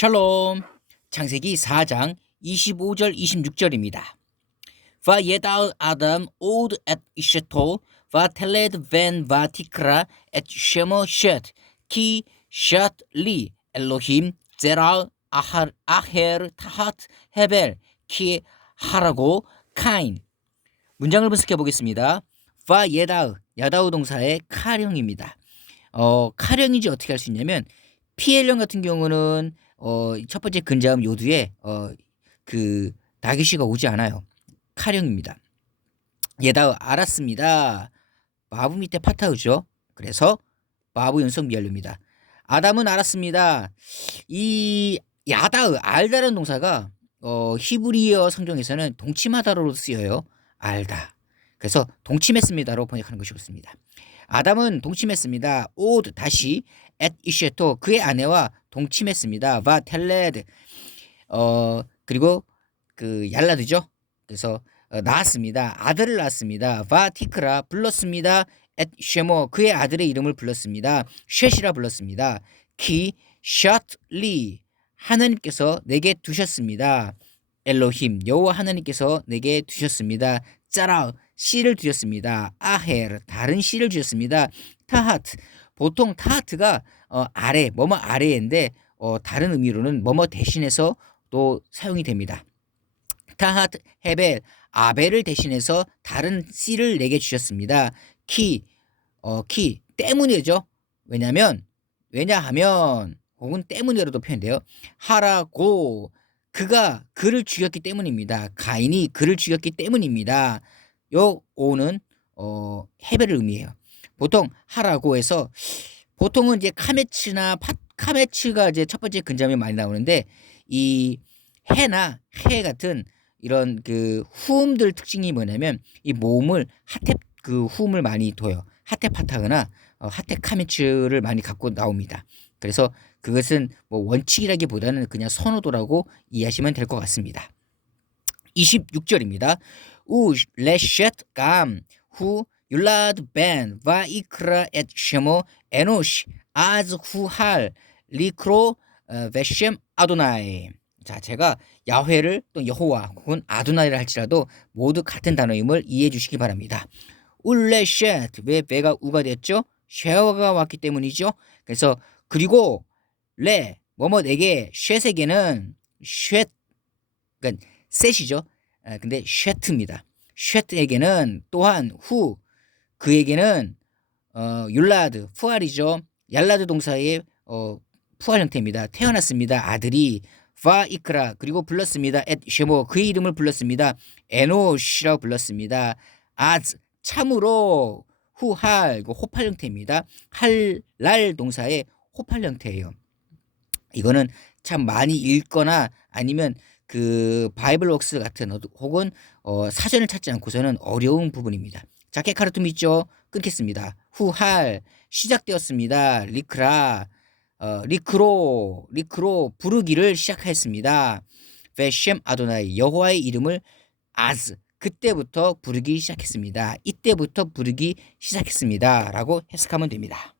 샬롬. 창세기 4장 25절 26절입니다. Va yedal Adam od et isheto va teled ven va 아하르 아헤르 타하트 헤벨 키 하라고 카인 문장을 분석해 보겠습니다. 바 예다우 야다우 동사의 카령입니다. 어 카령인지 어떻게 할 수 있냐면 피엘령 같은 경우는 어, 첫 번째 근자음 요두에 어, 그 다기시가 오지 않아요. 카령입니다. 예다우 알았습니다. 마부 밑에 파타우죠. 그래서 마부 연속 미알류입니다. 아담은 알았습니다. 이 야다으 알다라는 동사가 어, 히브리어 성경에서는 동치마다로 쓰여요. 알다. 그래서 동침했습니다로 번역하는 것이 옳습니다. 아담은 동침했습니다. 오드 다시 앳 이쉐토 그의 아내와 동침했습니다. 바 텔레드 어 그리고 그 얄라드죠. 그래서 어, 낳았습니다. 아들을 낳았습니다. 바 티크라 불렀습니다. 앳 쉐모 그의 아들의 이름을 불렀습니다. 쉐시라 불렀습니다. 키 샷리 하나님께서 내게 두셨습니다. 엘로힘 여호와 하나님께서 내게 두셨습니다. 짜라 씨를 주셨습니다. 아헬 다른 씨를 주셨습니다. 타하트 보통 타하트가 어, 아래 뭐뭐 아래인데 어, 다른 의미로는 뭐뭐 대신해서 또 사용이 됩니다. 타하트 헤벨 아벨을 대신해서 다른 씨를 내게 주셨습니다. 키, 어, 키 때문이죠. 왜냐하면 왜냐하면 혹은 때문이라도 표현돼요. 하라고 그가 그를 죽였기 때문입니다. 가인이 그를 죽였기 때문입니다. 요 오는 어 해배를 의미해요. 보통 하라고 해서 보통은 이제 카메츠나 파, 카메츠가 이제 첫 번째 근자에 많이 나오는데 이 해나 해 같은 이런 그 후음들 특징이 뭐냐면 이 모음을 하테 그 후음을 많이 둬요. 하테 파타그나 어, 많이 갖고 나옵니다. 그래서 그것은 뭐 원칙이라기보다는 그냥 선호도라고 이해하시면 될 것 같습니다. 26절입니다. 우 레쉣 감후 율라드 벤 와이크라 엣 쉐모 에노시 아즈 후할 리크로 베셴 아도나이 자 제가 야훼를 또 여호와 혹은 아도나이를 할지라도 모두 같은 단어임을 이해해 주시기 바랍니다. 울레쉣 왜 배가 우가 됐죠? 쉐어가 왔기 때문이죠. 그래서 그리고 레 뭐뭐 네개 쉐세개는 쉐 그러니까 셋이죠. 아, 근데 쉐트입니다. 쉐트에게는 또한 후 그에게는 어 율라드 푸알이죠. 얄라드 동사의 어 푸알 형태입니다. 태어났습니다. 아들이 파 이크라 그리고 불렀습니다. 엣 쉐모 그의 이름을 불렀습니다. 에노시라고 불렀습니다. 아즈 참으로 후할 호팔 형태입니다. 할날 동사의 호팔 형태예요. 이거는 참 많이 읽거나 아니면 그 바이블 웍스 같은 혹은 어, 사전을 찾지 않고서는 어려운 부분입니다. 자, 케카르툼 있죠? 끊겠습니다. 후할 시작되었습니다. 리크라 어, 리크로 리크로 부르기를 시작했습니다. 베셴 아도나이 여호와의 이름을 아즈 그때부터 부르기 시작했습니다. 이때부터 부르기 시작했습니다라고 해석하면 됩니다.